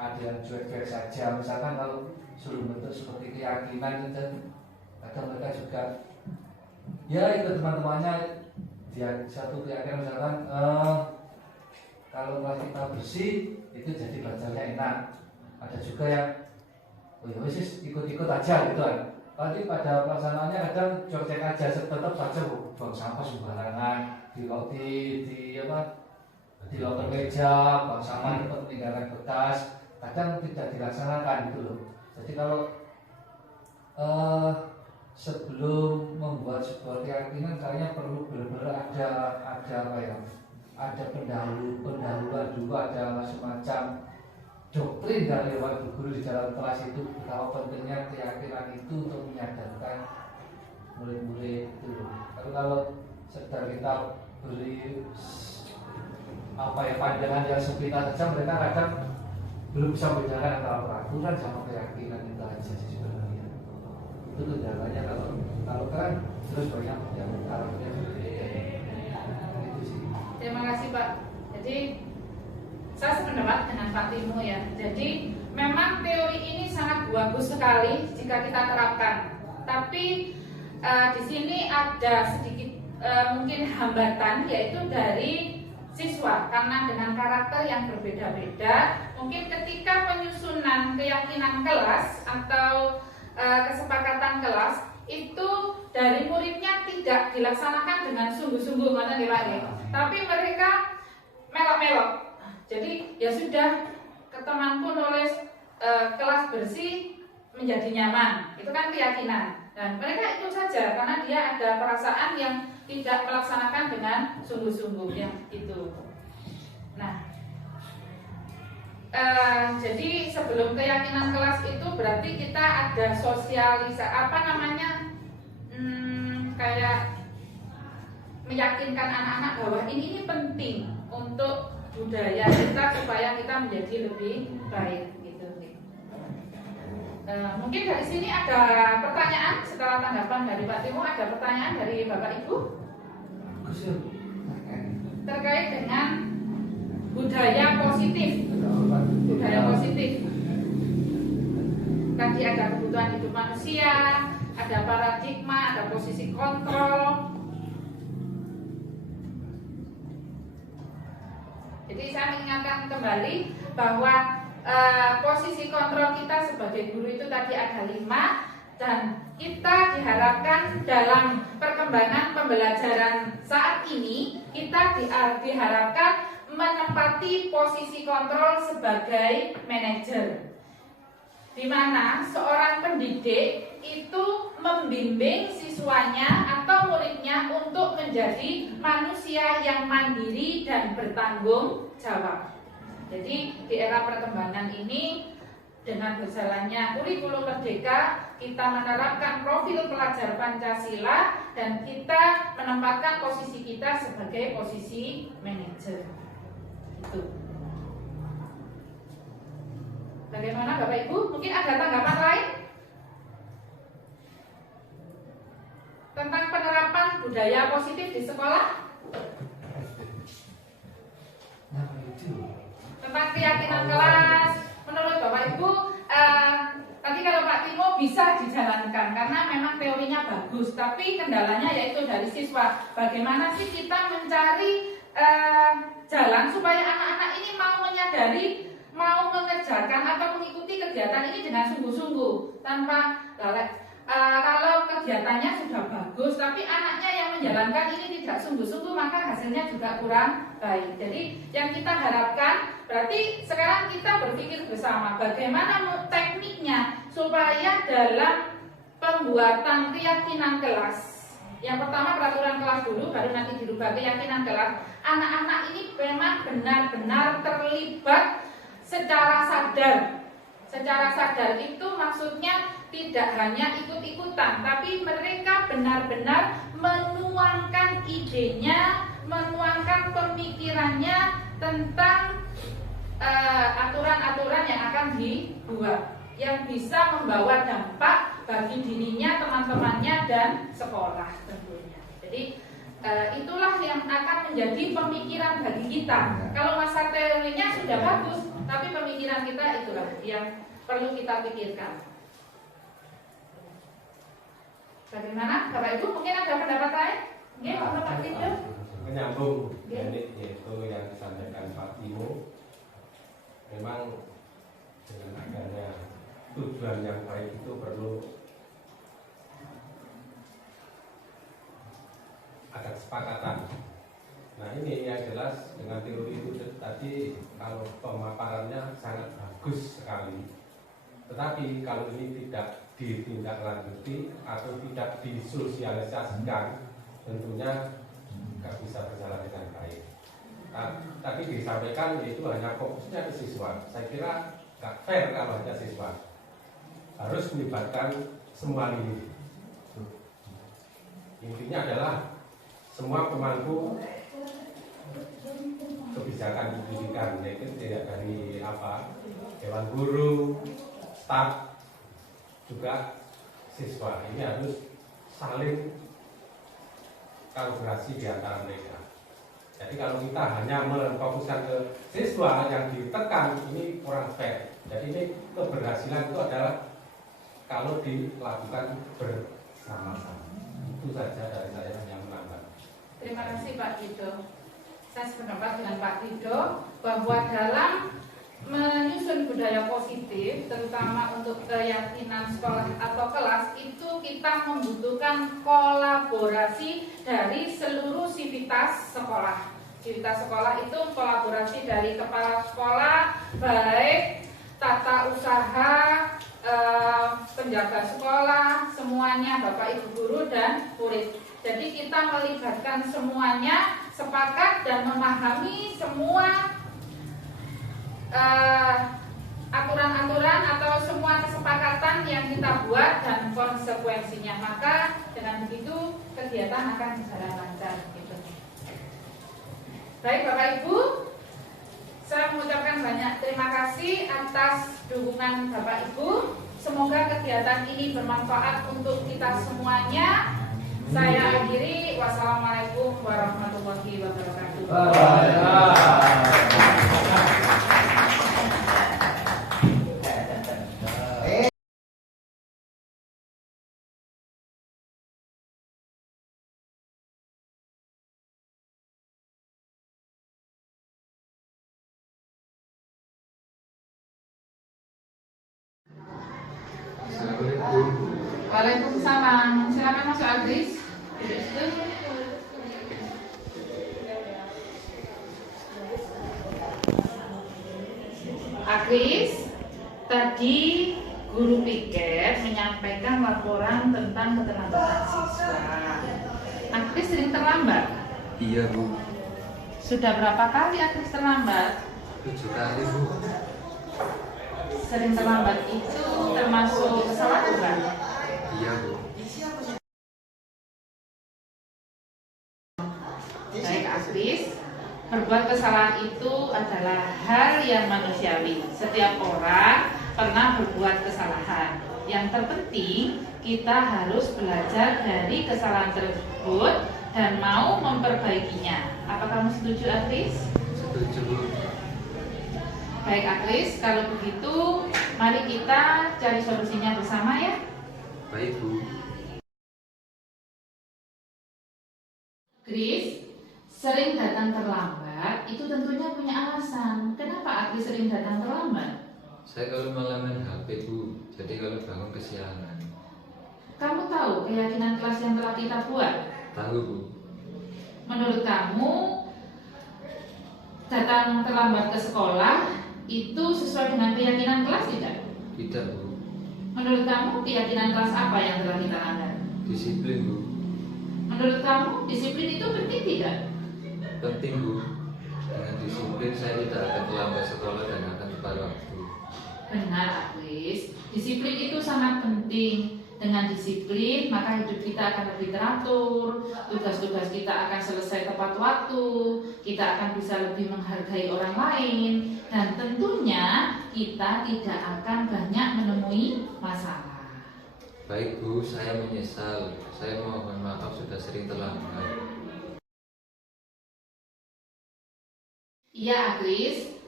ada yang cuek-cuek saja. Misalkan kalau suruh bentuk seperti keyakinan itu kadang mereka juga ya ikut teman-temannya dia satu keyakinan misalkan kalau kelas kita bersih itu jadi belajarnya enak. Ada juga yang oh ya wis ikut-ikut aja gitu kan. Tapi pada pelaksanaannya kadang cuek-cuek aja, tetap saja buang sampah sembarangan di loker meja, buang sampah tempat peninggalan bekas, kadang tidak dilaksanakan gitu loh. Jadi kalau sebelum membuat sebuah keyakinan kayaknya perlu benar-benar ada apa ya? Ada pendahuluan dulu, ada semacam doktrin dari waktu guru di dalam kelas itu betapa pentingnya keyakinan itu untuk menyadarkan murid-murid itu. Tapi kalau sekedar kita beri pandangan yang sempit saja, mereka kadang belum bisa membedakan antara peraturan sama keyakinan itu aja sih sebenarnya. Itu kendalanya kalau kan terus banyak yang arahnya berbeda. Itu sih. Terima kasih Pak. Jadi saya sependapat dengan Pak Timo ya. Jadi memang teori ini sangat bagus sekali jika kita terapkan. Tapi di sini ada sedikit mungkin hambatan, yaitu dari siswa karena dengan karakter yang berbeda-beda. Mungkin ketika penyusunan keyakinan kelas atau kesepakatan kelas itu dari muridnya tidak dilaksanakan dengan sungguh-sungguh, mana ya Pak ya. Tapi mereka melok-melok. Jadi ya sudah, temanku nulis kelas bersih menjadi nyaman, itu kan keyakinan. Dan mereka ikut saja karena dia ada perasaan yang tidak melaksanakan dengan sungguh-sungguh yang itu. Nah, jadi sebelum keyakinan kelas itu berarti kita ada sosialisasi kayak meyakinkan anak-anak bahwa ini penting untuk budaya kita supaya kita menjadi lebih baik gitu. Mungkin dari sini ada pertanyaan setelah tanggapan dari Pak Timo, ada pertanyaan dari Bapak Ibu terkait dengan budaya positif. Budaya positif. Tadi ada kebutuhan hidup manusia, ada paradigma, ada posisi kontrol. Jadi saya mengingatkan kembali bahwa posisi kontrol kita sebagai guru itu tadi ada 5, dan kita diharapkan dalam perkembangan pembelajaran saat ini kita diharapkan menempati posisi kontrol sebagai manajer, di mana seorang pendidik itu membimbing siswanya atau muridnya untuk menjadi manusia yang mandiri dan bertanggung jawab. Jadi di era perkembangan ini, dengan berjalannya kurikulum merdeka, kita menerapkan profil pelajar Pancasila dan kita menempatkan posisi kita sebagai posisi manajer. Itu. Bagaimana Bapak Ibu? Mungkin ada tanggapan lain tentang penerapan budaya positif di sekolah? Tentang keyakinan kelas, menurut Bapak Ibu, tadi kalau Pak Timo bisa dijalankan karena memang teorinya bagus, tapi kendalanya yaitu dari siswa. Bagaimana sih kita mencari jalan supaya anak-anak ini mau menyadari, mau mengerjakan atau mengikuti kegiatan ini dengan sungguh-sungguh tanpa lalai. Kalau kegiatannya sudah bagus tapi anaknya yang menjalankan ini tidak sungguh-sungguh, maka hasilnya juga kurang baik. Jadi yang kita harapkan, berarti sekarang kita berpikir bersama bagaimana tekniknya supaya dalam pembuatan keyakinan kelas, yang pertama peraturan kelas dulu, baru nanti dirubah keyakinan kelas, anak-anak ini memang benar-benar terlibat secara sadar. Secara sadar itu maksudnya tidak hanya ikut-ikutan, tapi mereka benar-benar menuangkan idenya, menuangkan pemikirannya tentang aturan-aturan yang akan dibuat, yang bisa membawa dampak bagi dirinya, teman-temannya, dan sekolah tentunya. Jadi itulah yang akan menjadi pemikiran bagi kita. Kalau masa teorinya sudah bagus, Tapi pemikiran kita itulah yang perlu kita pikirkan. Bagaimana, Bapak Ibu? Mungkin ada pendapat lain? Oke, Bapak Ibu. Menyambung teknik yaitu yang disampaikan Pak Timo, memang dengan adanya tujuan yang baik itu perlu ada kesepakatan. Nah ini yang jelas dengan teori itu tadi kalau pemaparannya sangat bagus sekali, tetapi kalau ini tidak ditindaklanjuti atau tidak disosialisasikan, tentunya nggak bisa berjalan dengan baik. Nah, tadi disampaikan yaitu hanya fokusnya ke siswa. Saya kira nggak fair kalau hanya siswa, harus melibatkan semua ini. Intinya adalah semua pemangku kebijakan pendidikan, yaitu tidak dari dewan guru, staf, juga siswa. Ini harus saling kolaborasi di antara mereka. Jadi kalau kita hanya memfokuskan ke siswa yang ditekan, ini kurang fair. Jadi ini keberhasilan itu adalah kalau dilakukan bersama-sama. Itu saja dari saya yang menambah. Terima kasih Pak Tido. Saya sependapat dengan Pak Tido bahwa dalam menyusun budaya positif, terutama untuk keyakinan sekolah atau kelas, itu kita membutuhkan kolaborasi dari seluruh sivitas sekolah. Sivitas sekolah itu kolaborasi dari kepala sekolah, baik tata usaha, penjaga sekolah, semuanya, Bapak Ibu guru dan murid. Jadi kita melibatkan semuanya, sepakat dan memahami semua aturan-aturan atau semua kesepakatan yang kita buat dan konsekuensinya. Maka dengan begitu kegiatan akan berjalan lancar. Gitu. Baik Bapak Ibu, saya mengucapkan banyak terima kasih atas dukungan Bapak Ibu. Semoga kegiatan ini bermanfaat untuk kita semuanya. Saya akhiri. Wassalamualaikum warahmatullahi wabarakatuh. Waalaikumsalam. Silakan masuk Agris. Agris, tadi guru piket menyampaikan laporan tentang keterlambatan siswa. Agris sering terlambat? Iya Bu, Sudah berapa kali Agris terlambat? 7 kali Bu. Sering terlambat itu termasuk kesalahan bukan? Iya Bu. Baik Agris, berbuat kesalahan itu adalah hal yang manusiawi. Setiap orang pernah berbuat kesalahan. Yang terpenting kita harus belajar dari kesalahan tersebut dan mau memperbaikinya. Apa kamu setuju Agris? Setuju Bu. Baik Agris, kalau begitu mari kita cari solusinya bersama ya. Baik Bu. Agris, sering datang terlambat itu tentunya punya alasan. Kenapa Agris sering datang terlambat? Saya kalau malam main HP Bu, jadi kalau bangun kesiangan. Kamu tahu keyakinan kelas yang telah kita buat? Tahu Bu. Menurut kamu datang terlambat ke sekolah itu sesuai dengan keyakinan kelas tidak? Tidak Bu. Menurut kamu keyakinan kelas apa yang telah kita langgar? Disiplin Bu. Menurut kamu disiplin itu penting tidak? Penting Bu. Dengan disiplin saya tidak akan terlambat sekolah dan akan tepat waktu. Benar Agris, disiplin itu sangat penting. Dengan disiplin maka hidup kita akan lebih teratur, tugas-tugas kita akan selesai tepat waktu, kita akan bisa lebih menghargai orang lain, dan tentunya kita tidak akan banyak menemui masalah. Baik Bu, saya menyesal. Saya mohon maaf sudah sering terlambat. Iya Agris,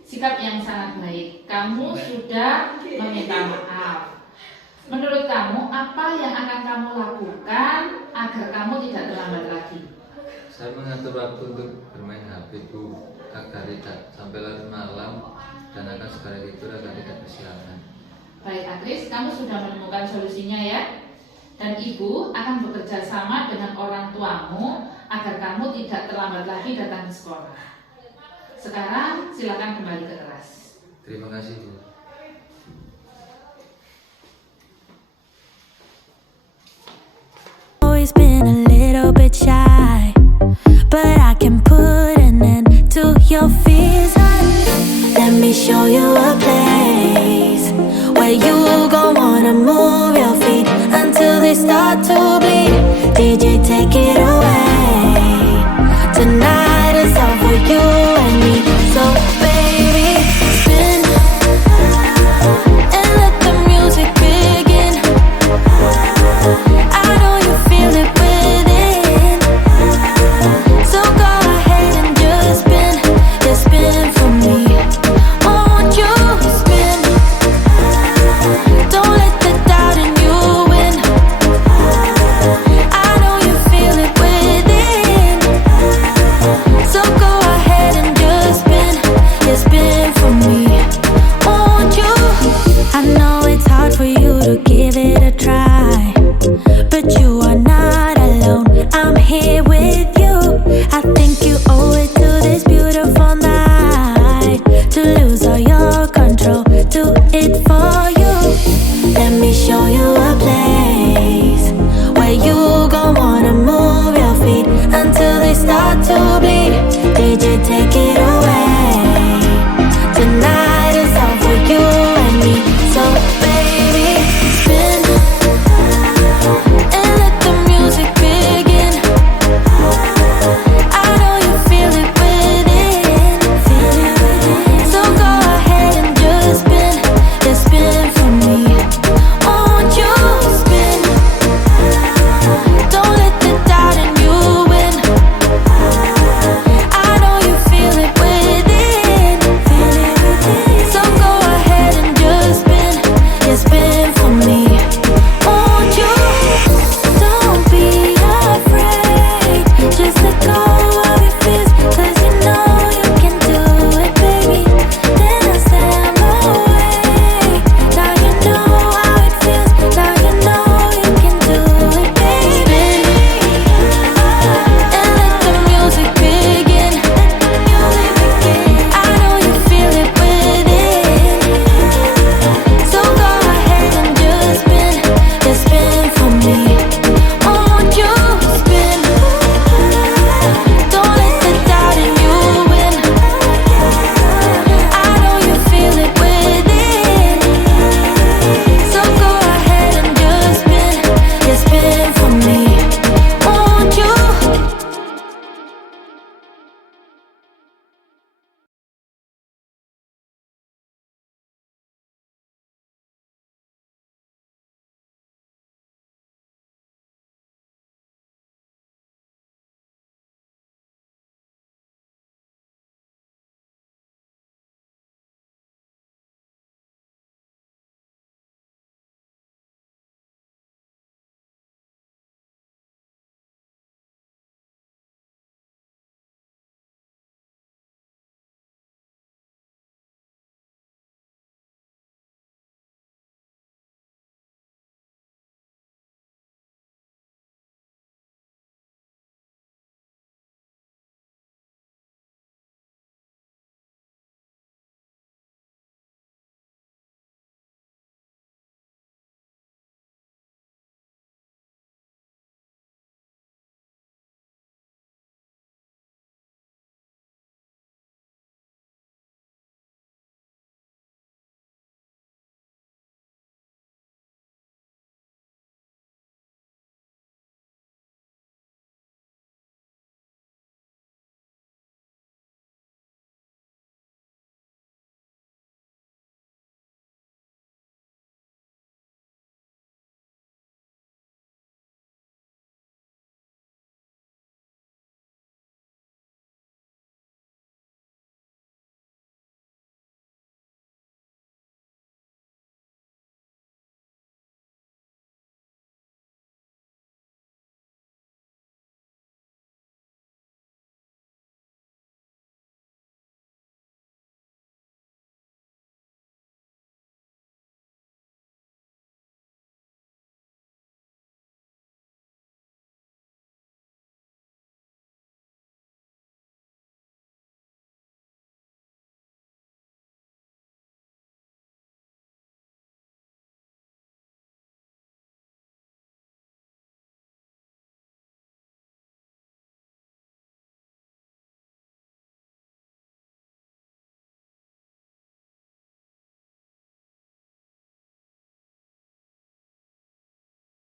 sikap yang sangat baik. Kamu sudah meminta maaf. Menurut kamu, apa yang akan kamu lakukan agar kamu tidak terlambat lagi? Saya mengatur waktu untuk bermain HP Bu, agar tidak sampai larut malam dan akan segera tidur agar tidak kesiangan. Baik Akris, kamu sudah menemukan solusinya ya? Dan ibu akan bekerja sama dengan orang tuamu agar kamu tidak terlambat lagi datang ke sekolah. Sekarang silakan kembali ke kelas. Terima kasih Bu. Always been a little bit shy, but I can put an end to your fears. Let me show you a place where you gon' wanna move your feet until they start to bleed. DJ, take it away. Tonight is all for you and me. So baby, spin and let the music begin. I know you feel it within, so go ahead and just spin, yeah, spin for me. Won't you spin? Don't let the doubt in you win. I know you feel it within, so go ahead and just spin, yeah, spin for me. Won't you? I know it's hard for you to give it a try, but you are not alone, I'm here with you. I think you owe it to this beautiful night to lose all your control, do it for you. Let me show you a place where you gon' wanna move your feet until they start to bleed. DJ, take it away. Tonight is all for you and me. So baby, spin and let the music begin. I know you feel it within, so go ahead and just spin, yeah, spin for me. Won't you spin? Don't let the doubt in you win. I know you feel it within, so go ahead and just spin, yeah, spin for me.